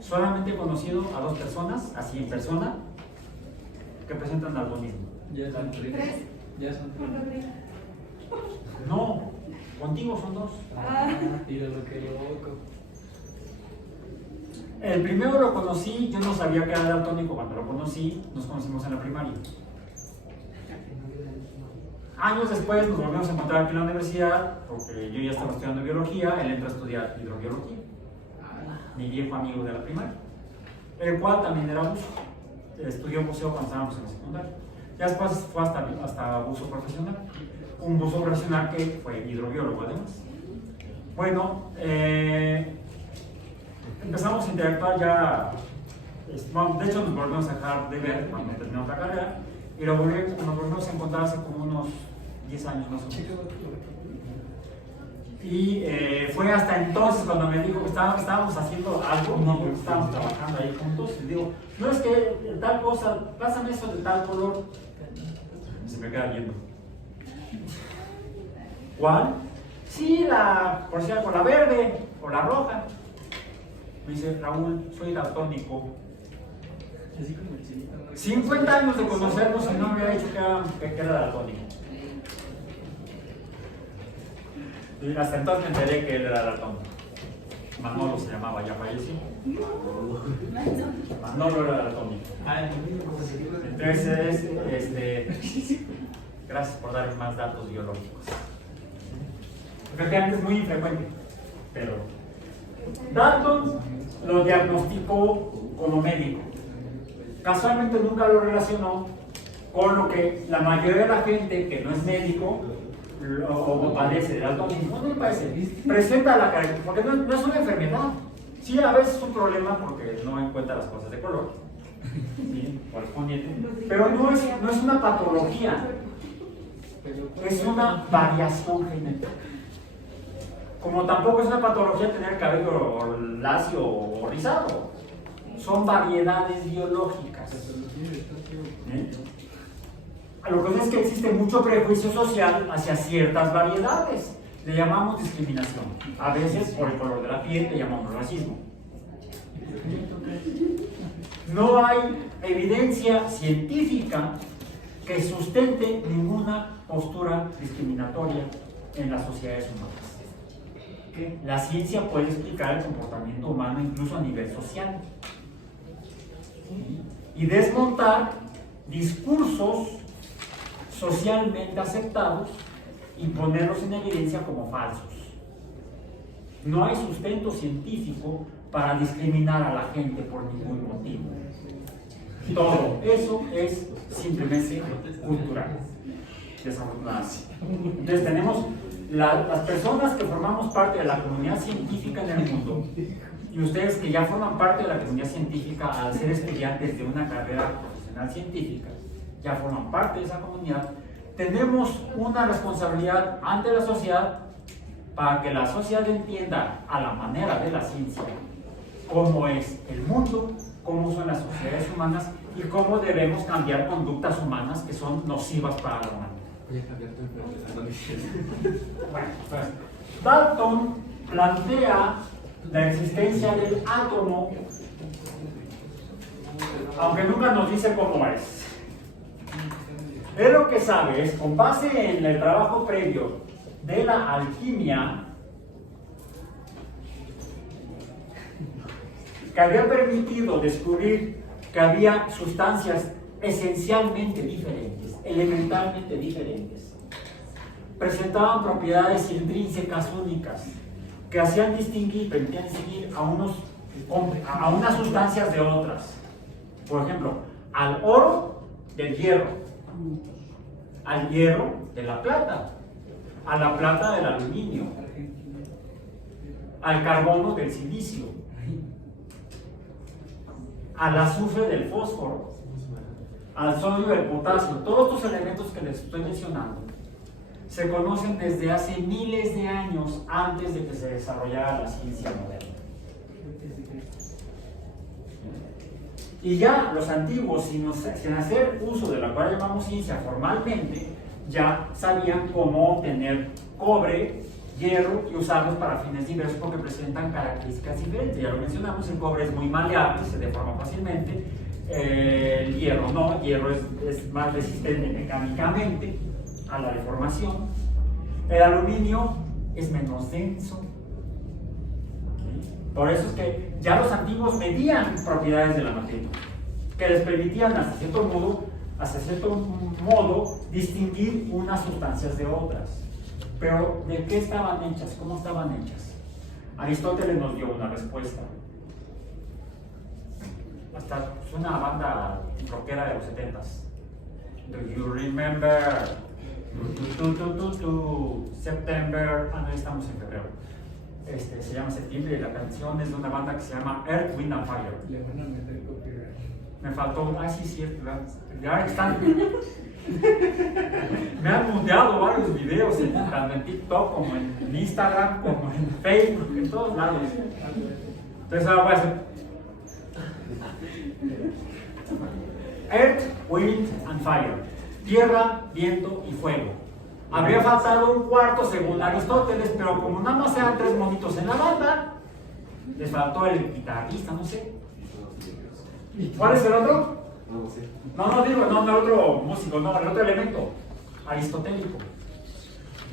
solamente he conocido a 2 personas, así en persona, que presentan daltonismo. Ya son 3. Ya son 3. No, contigo son 2. Tira lo que loco. El primero lo conocí, yo no sabía que era daltónico cuando lo conocí, nos conocimos en la primaria. Años después nos volvimos a encontrar aquí en la universidad, porque yo ya estaba estudiando biología, él entró a estudiar hidrobiología, mi viejo amigo de la primaria, el cual también era buzo, estudió buceo cuando estábamos en la secundaria. Ya después fue hasta buzo profesional, un buzo profesional que fue hidrobiólogo además. Bueno, empezamos a interactuar ya, bueno, de hecho nos volvimos a dejar de ver cuando terminamos la carrera, y nos volvimos a encontrar hace como unos 10 años más o menos. Y fue hasta entonces cuando me dijo que estábamos haciendo algo, no, estábamos trabajando ahí juntos, y digo, no es que tal cosa, pásame eso de tal color. Se me queda viendo. ¿Cuál? Sí, por si algo, la verde o la roja. Me dice, Raúl, soy daltónico. Así como el chinito, ¿no? 50 años de conocernos y no me había dicho que era daltónico. Y hasta entonces me enteré que él era daltónico. Manolo se llamaba, ya falleció. Manolo era daltónico. Entonces, gracias por darme más datos biológicos. Efectivamente es muy infrecuente, pero Dalton lo diagnosticó como médico. Casualmente nunca lo relacionó con lo que la mayoría de la gente que no es médico o padece de daltonismo, no le parece, presenta la característica, porque no es una enfermedad. Sí, a veces es un problema porque no encuentra las cosas de color, ¿sí? Correspondiente, pero no es una patología, es una variación genética. Como tampoco es una patología tener cabello lacio o rizado, son variedades biológicas. Lo que pasa es que existe mucho prejuicio social hacia ciertas variedades. Le llamamos discriminación. A veces por el color de la piel le llamamos racismo. No hay evidencia científica que sustente ninguna postura discriminatoria en las sociedades humanas. La ciencia puede explicar el comportamiento humano incluso a nivel social y desmontar discursos socialmente aceptados y ponerlos en evidencia como falsos. No hay sustento científico para discriminar a la gente por ningún motivo. Todo eso es simplemente cultural, desafortunadamente. Entonces tenemos las personas que formamos parte de la comunidad científica en el mundo y ustedes que ya forman parte de la comunidad científica al ser estudiantes de una carrera profesional científica, ya forman parte de esa comunidad, tenemos una responsabilidad ante la sociedad para que la sociedad entienda a la manera de la ciencia cómo es el mundo, cómo son las sociedades humanas y cómo debemos cambiar conductas humanas que son nocivas para la humanidad. Bueno, pues, Dalton plantea la existencia del átomo, aunque nunca nos dice cómo es. Él lo que sabe es, con base en el trabajo previo de la alquimia, que había permitido descubrir que había sustancias esencialmente diferentes, elementalmente diferentes, presentaban propiedades intrínsecas únicas que hacían distinguir, permitían distinguir a unas sustancias de otras. Por ejemplo, al oro del hierro, al hierro de la plata, a la plata del aluminio, al carbono del silicio, al azufre del fósforo, al sodio del potasio. Todos estos elementos que les estoy mencionando se conocen desde hace miles de años antes de que se desarrollara la ciencia moderna. Y ya los antiguos, sin hacer uso de la cual llamamos ciencia formalmente, ya sabían cómo obtener cobre, hierro y usarlos para fines diversos porque presentan características diferentes. Ya lo mencionamos, el cobre es muy maleable, se deforma fácilmente. El hierro no, el hierro es más resistente mecánicamente a la deformación. El aluminio es menos denso. Por eso es que ya los antiguos medían propiedades de la materia, que les permitían hasta cierto modo distinguir unas sustancias de otras. Pero ¿de qué estaban hechas? ¿Cómo estaban hechas? Aristóteles nos dio una respuesta. Hasta es una banda rockera de los 70s. Do you remember? September. No estamos en febrero. Se llama Septiembre y la canción es de una banda que se llama Earth, Wind and Fire. Le van a meter copyright. Me faltó, sí, es cierto, ¿verdad? Ya están. Me han mundiado varios videos, tanto en TikTok como en Instagram, como en Facebook, en todos lados. Entonces ahora voy a hacer Earth, Wind and Fire. Tierra, viento y fuego. Habría faltado un cuarto según Aristóteles, pero como nada más eran 3 monitos en la banda, les faltó el guitarrista, no sé. ¿Cuál es el otro? No sé. No, el otro músico, no, el otro elemento, aristotélico.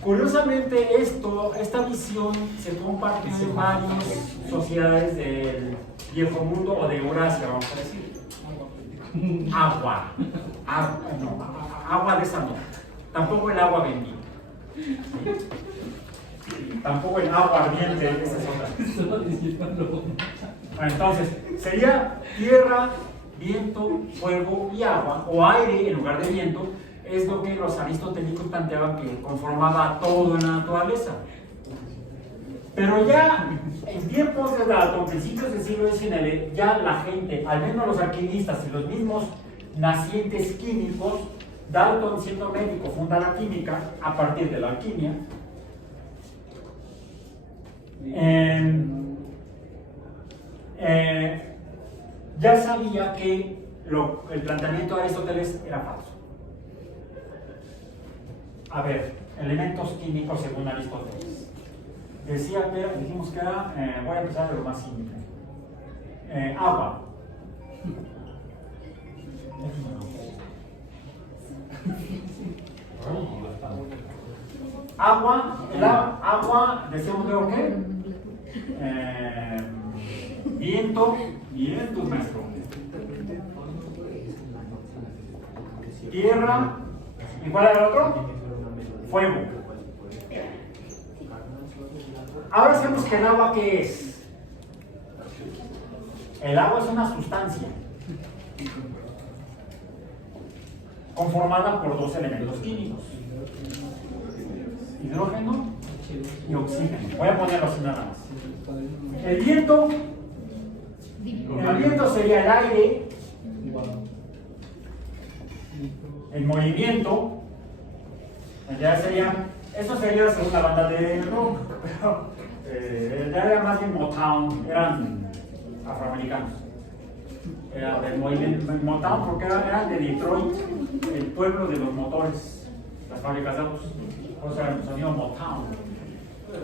Curiosamente, esta visión se compartió en varias sociedades del viejo mundo o de Eurasia, vamos a decir. Agua de esa no. Tampoco el agua bendita. Tampoco el agua ardiente, esa es otra. Entonces, sería tierra, viento, fuego y agua, o aire en lugar de viento, es lo que los aristotélicos planteaban que conformaba todo en la naturaleza. Pero ya en tiempos de Dalton, principios del siglo XIX, ya la gente, al menos los alquimistas y los mismos nacientes químicos, Dalton siendo médico funda la química a partir de la alquimia. Ya sabía que el planteamiento de Aristóteles era falso. A ver, elementos químicos según Aristóteles. Decía que, dijimos que era, voy a empezar de lo más simple. Agua. Agua, decíamos luego qué? Viento, maestro. Tierra, ¿y cuál era el otro? Fuego. Ahora sabemos que el agua, ¿qué es? El agua es una sustancia conformada por 2 elementos químicos: hidrógeno y oxígeno. Voy a ponerlo así nada más. El viento sería el aire en movimiento. Eso sería la segunda banda de rock, pero era más bien Motown, eran afroamericanos. Era del movimiento Motown porque eran de Detroit, el pueblo de los motores, las fábricas de autos. O sea, el sonido Motown.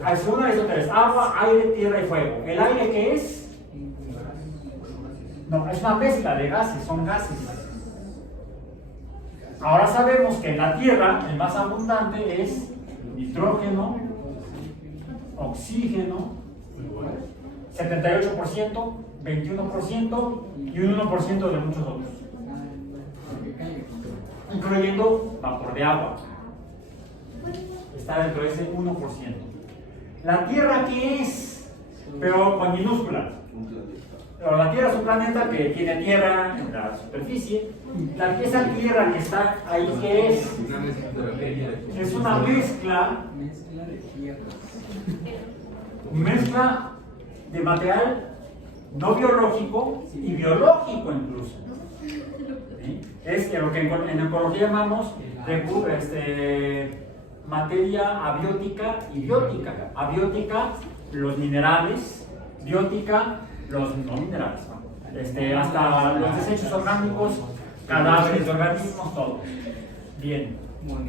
Al segundo de esos 3, agua, aire, tierra y fuego. ¿El aire qué es? No, es una mezcla de gases, son gases. Ahora sabemos que en la Tierra el más abundante es nitrógeno, oxígeno, 78%, 21% y un 1% de muchos otros, incluyendo vapor de agua. Está dentro de ese 1%. ¿La Tierra qué es? Pero con minúscula. Pero la Tierra es un planeta que tiene tierra en la superficie. Esa tierra que está ahí, ¿qué es? Es una mezcla de material no biológico y biológico incluso. ¿Sí? Es lo que en ecología llamamos materia abiótica y biótica. Abiótica, los minerales; biótica, los no minerales, ¿no? Hasta los desechos orgánicos, cadáveres de organismos, todo. Bien.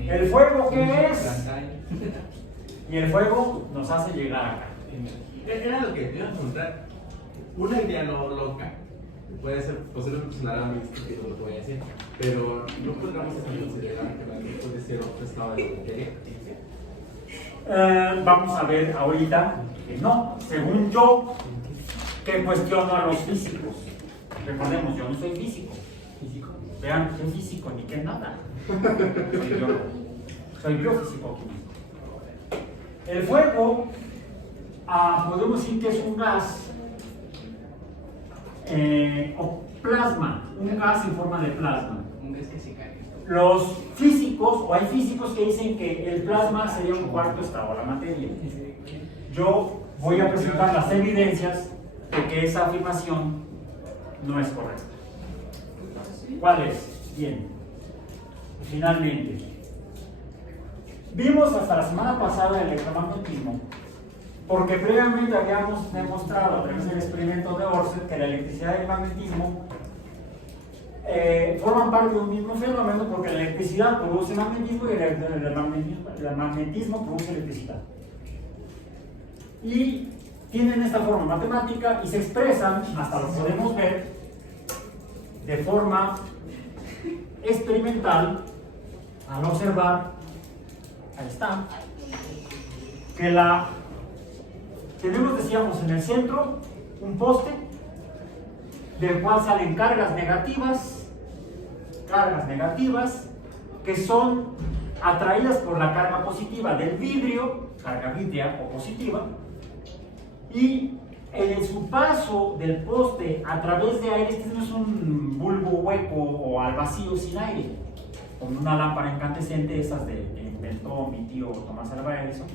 ¿El fuego qué es? Y el fuego nos hace llegar acá. Era lo que te iba a preguntar. Una idea no loca. Puede ser, posiblemente sonará muy estúpido lo que voy a decir, pero no podríamos considerar que la luz puede ser otro estado de la materia. Vamos a ver ahorita que no. Según yo, que cuestiono a los físicos. Recordemos, yo no soy físico. Vean, qué físico ni qué nada. Soy biólogo. Soy biofísico químico. El fuego, podemos decir que es un gas o plasma, un gas en forma de plasma. Un gas que se cae. Los físicos, o hay físicos que dicen que el plasma sería un cuarto estado de la materia. Yo voy a presentar las evidencias de que esa afirmación no es correcta. ¿Cuál es? Bien. Finalmente, vimos hasta la semana pasada el electromagnetismo, porque previamente habíamos demostrado a través del experimento de Ørsted que la electricidad y el magnetismo forman parte de un mismo fenómeno, porque la electricidad produce magnetismo y el magnetismo produce electricidad. Y tienen esta forma matemática y se expresan, hasta lo podemos ver, de forma experimental al observar, ahí está, que tenemos, decíamos, en el centro un poste del cual salen cargas negativas que son atraídas por la carga positiva del vidrio, carga vítrea o positiva, y en su paso del poste a través de aire, este no es un bulbo hueco o al vacío sin aire, con una lámpara incandescente, esas que inventó mi tío Tomás Alva Edison.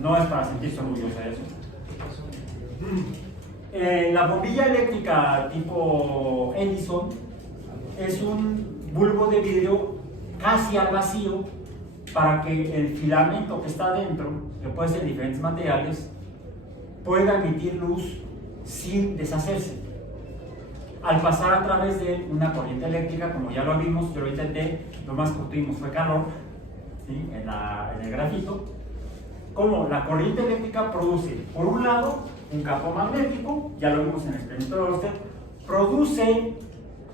No es para sentirse orgulloso de eso. La bombilla eléctrica tipo Edison es un bulbo de vidrio casi al vacío para que el filamento que está dentro, que puede ser de diferentes materiales, pueda emitir luz sin deshacerse. Al pasar a través de una corriente eléctrica, como ya lo vimos, yo lo intenté, lo más que obtuvimos fue calor, ¿sí? en el grafito. Como la corriente eléctrica produce, por un lado, un campo magnético, ya lo vimos en el experimento de Ørsted, produce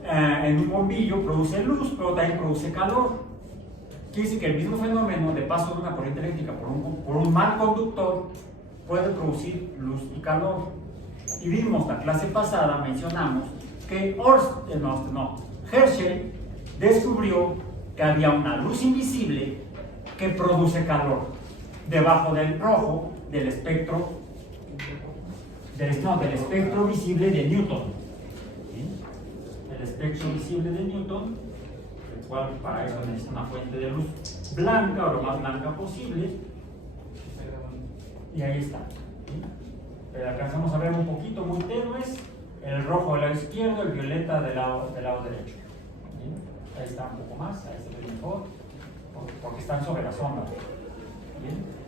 en un bombillo, produce luz, pero también produce calor. Quiere decir que el mismo fenómeno de paso de una corriente eléctrica por un mal conductor puede producir luz y calor. Y vimos la clase pasada, mencionamos que Herschel descubrió que había una luz invisible que produce calor debajo del rojo del espectro visible de Newton. ¿Sí? El espectro visible de Newton, el cual para eso necesita una fuente de luz blanca o lo más blanca posible. Y ahí está. ¿Sí? Pero alcanzamos a ver un poquito muy tenues, el rojo del lado izquierdo, el violeta del lado derecho. ¿Sí? Ahí está un poco más, ahí se ve mejor, porque están sobre la sombra. ¿Bien?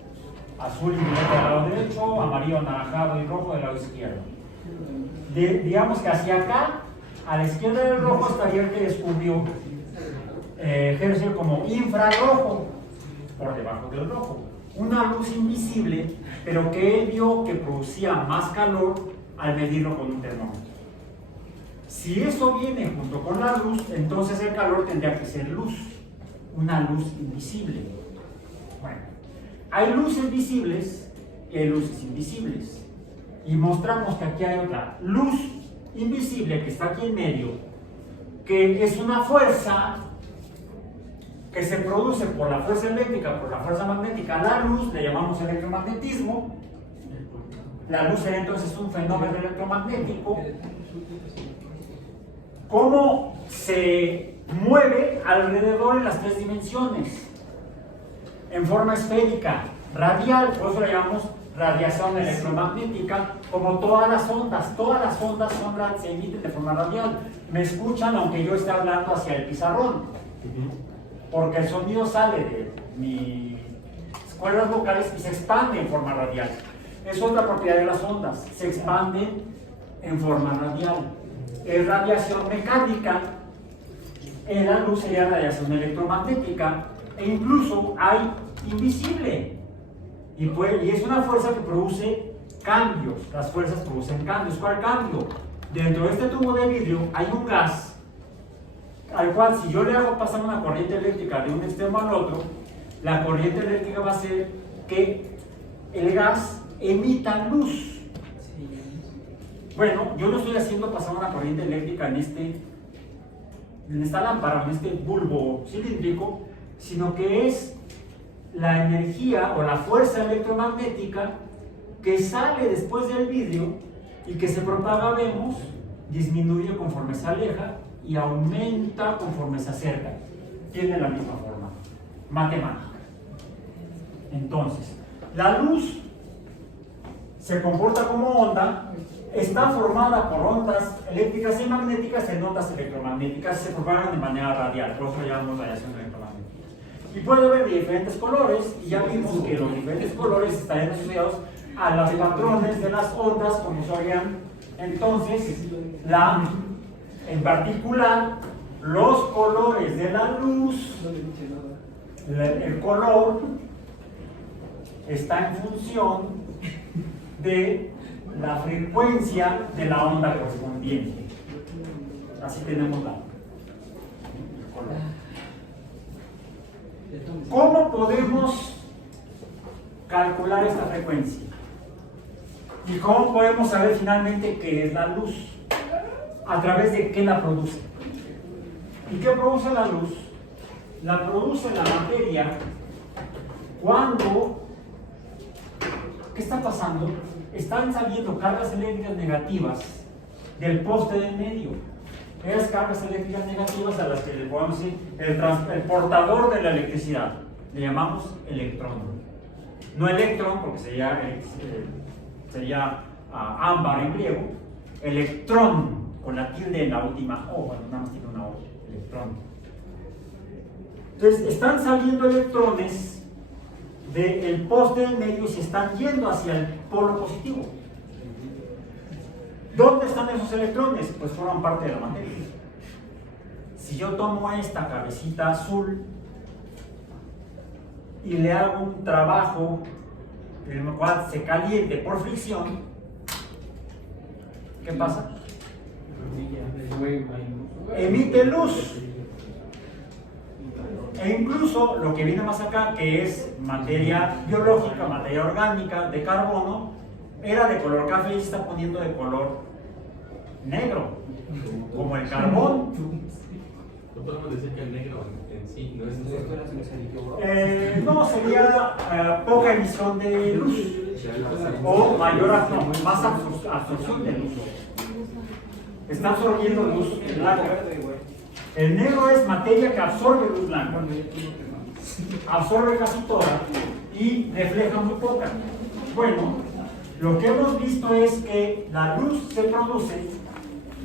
Azul y violeta del lado derecho, amarillo, anaranjado y rojo del lado izquierdo. Digamos que hacia acá, a la izquierda del rojo, estaría el que descubrió Herschel como infrarrojo, por debajo del rojo. Una luz invisible, pero que él vio que producía más calor al medirlo con un termómetro. Si eso viene junto con la luz, entonces el calor tendría que ser luz, una luz invisible. Bueno, hay luces visibles y hay luces invisibles. Y mostramos que aquí hay otra luz invisible que está aquí en medio, que es una fuerza que se produce por la fuerza eléctrica, por la fuerza magnética. La luz le llamamos electromagnetismo. La luz sería entonces un fenómeno electromagnético. ¿Cómo se mueve alrededor en las tres dimensiones? En forma esférica, radial, por eso le llamamos radiación electromagnética, como todas las ondas se emiten de forma radial. Me escuchan aunque yo esté hablando hacia el pizarrón, porque el sonido sale de mis cuerdas vocales y se expande en forma radial. Es otra propiedad de las ondas, se expanden en forma radial. Es radiación mecánica, la luz sería radiación electromagnética, e incluso hay invisible. Y es una fuerza que produce cambios. Las fuerzas producen cambios. ¿Cuál cambio? Dentro de este tubo de vidrio hay un gas al cual, si yo le hago pasar una corriente eléctrica de un extremo al otro, la corriente eléctrica va a hacer que el gas emita luz. Bueno, yo no estoy haciendo pasar una corriente eléctrica en esta lámpara, en este bulbo cilíndrico, sino que es la energía o la fuerza electromagnética que sale después del vidrio y que se propaga, vemos, disminuye conforme se aleja y aumenta conforme se acerca. Tiene la misma forma matemática. Entonces, la luz se comporta como onda, está formada por ondas eléctricas y magnéticas en ondas electromagnéticas, se propagan de manera radial, por eso llamamos radiación electromagnética. Y puede haber diferentes colores, y ya vimos que los diferentes colores estarían asociados a los patrones de las ondas, como serían entonces en particular los colores de la luz. El color está en función de la frecuencia de la onda correspondiente. Así tenemos el color. ¿Cómo podemos calcular esta frecuencia? ¿Y cómo podemos saber finalmente qué es la luz? ¿A través de qué la produce? ¿Y qué produce la luz? La produce la materia cuando... ¿Qué está pasando? Están saliendo cargas eléctricas negativas del poste del medio. Esas cargas eléctricas negativas a las que le podemos decir el portador de la electricidad. Le llamamos electrón. No electrón, porque sería ámbar en griego. Electrón, con la tilde en la última O, bueno, nada más tiene una O, electrón. Entonces, están saliendo electrones del poste del medio y se están yendo hacia el polo positivo. ¿Dónde están esos electrones? Pues forman parte de la materia. Si yo tomo esta cabecita azul y le hago un trabajo en el cual se caliente por fricción, ¿qué pasa? Emite luz. E incluso lo que viene más acá, que es materia biológica, materia orgánica de carbono, era de color café y se está poniendo de color negro, como el carbón. No podemos decir que el negro en sí no es No, sería poca emisión de luz o mayor más absorción de luz. Está absorbiendo luz blanca. El negro es materia que absorbe luz blanca, absorbe casi toda y refleja muy poca. Bueno, lo que hemos visto es que la luz se produce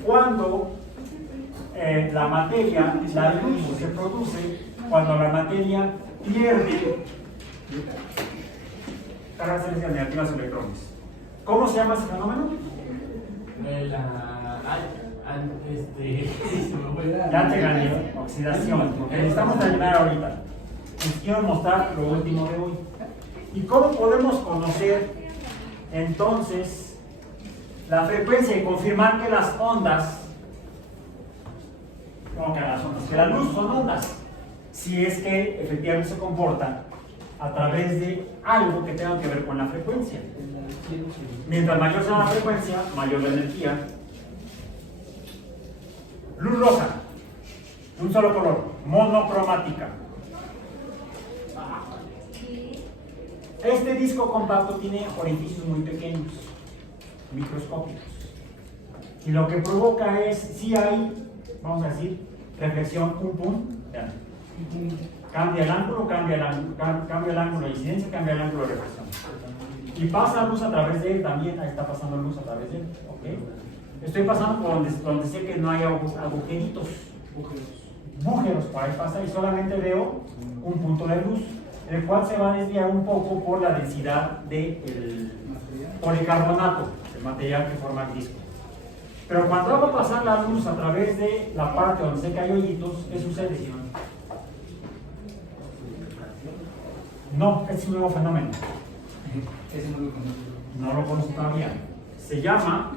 cuando la luz se produce cuando la materia pierde cargas eléctricas negativas o electrones. ¿Cómo se llama ese fenómeno? Ya te gané, oxidación, porque necesitamos terminar ahorita. Les quiero mostrar lo último de hoy. ¿Y cómo podemos conocer entonces la frecuencia y confirmar que las ondas, que la luz son ondas, si es que efectivamente se comportan a través de algo que tenga que ver con la frecuencia? Mientras mayor sea la frecuencia, mayor la energía. Luz roja, de un solo color, monocromática. Este disco compacto tiene orificios muy pequeños, microscópicos. Y lo que provoca es, si hay, vamos a decir, reflexión, pum, vean. Cambia el ángulo, cambia el ángulo de incidencia, cambia el ángulo de reflexión. Y pasa luz a través de él también, ahí está pasando luz a través de él, ¿ok? Estoy pasando por donde sé que no hay agujeritos, bújeros, por ahí pasa y solamente veo un punto de luz, el cual se va a desviar un poco por la densidad del policarbonato, el material que forma el disco. Pero cuando hago pasar la luz a través de la parte donde sé que hay hoyitos, ¿qué sucede? No, es un nuevo fenómeno. No lo conozco todavía. Se llama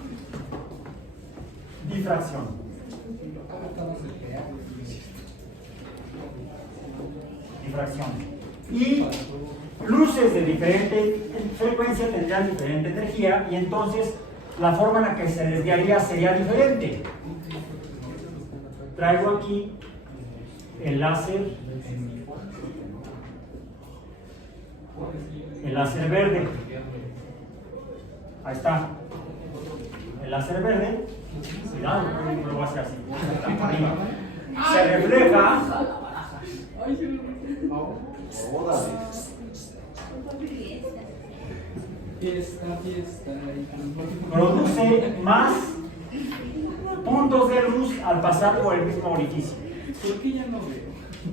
difracción. Difracción. Y luces de diferente frecuencia tendrían diferente energía y entonces la forma en la que se desviaría sería diferente. Traigo aquí el láser verde. Ahí está. El láser verde, cuidado, no lo voy a hacer así. Está arriba. Se refleja. Fiesta, fiesta. Y Produce más puntos de luz al pasar por el mismo orificio. ¿Por qué ya no veo?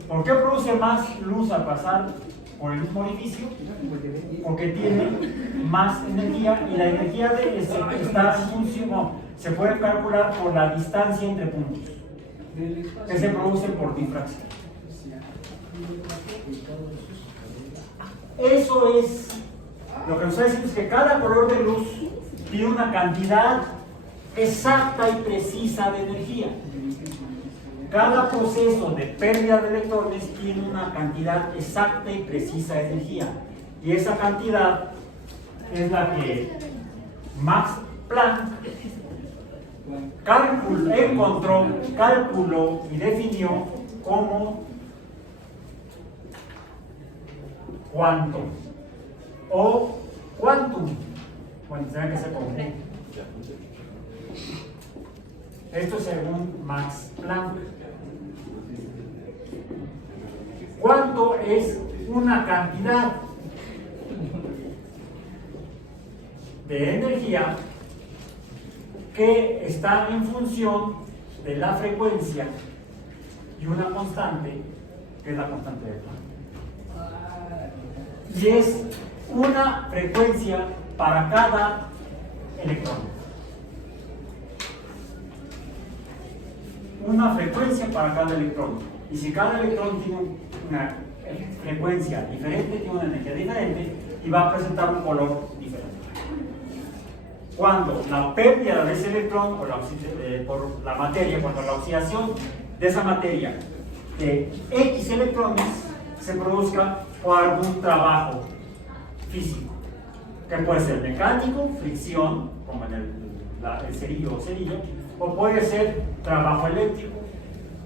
¿Por qué produce más luz al pasar por el mismo orificio? Porque tiene más energía y la energía está en función, no, se puede calcular por la distancia entre puntos que se produce por difracción. Eso es lo que nos está diciendo, es que cada color de luz tiene una cantidad exacta y precisa de energía. Cada proceso de pérdida de electrones tiene una cantidad exacta y precisa de energía. Y esa cantidad es la que Max Planck encontró, calculó y definió como cuánto o quantum. Bueno, será que se confunde. Esto según Max Planck. ¿Cuánto es una cantidad de energía que está en función de la frecuencia y una constante, que es la constante de Planck? Y es una frecuencia para cada electrón. Una frecuencia para cada electrón. Y si cada electrón tiene una frecuencia diferente, tiene una energía diferente y va a presentar un color diferente. Cuando la pérdida de ese electrón por la materia, cuando la oxidación de esa materia de X electrones se produzca por algún trabajo físico, que puede ser mecánico, fricción, como en el cerillo o cerilla, o puede ser trabajo eléctrico,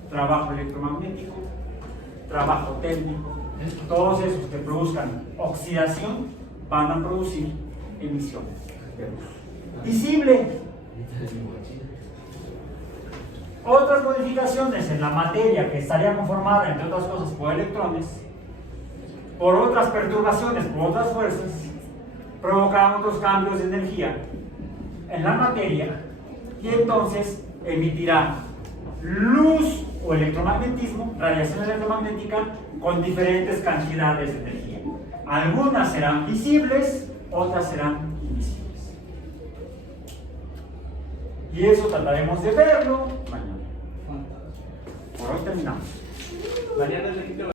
trabajo electromagnético, trabajo térmico. Todos esos que produzcan oxidación van a producir emisiones de luz visible. Otras modificaciones en la materia que estaría conformada, entre otras cosas, por electrones, por otras perturbaciones, por otras fuerzas, provocarán otros cambios de energía en la materia y entonces emitirá luz o electromagnetismo, radiación electromagnética con diferentes cantidades de energía. Algunas serán visibles, otras serán invisibles. Y eso trataremos de verlo mañana. Por hoy terminamos. Mañana es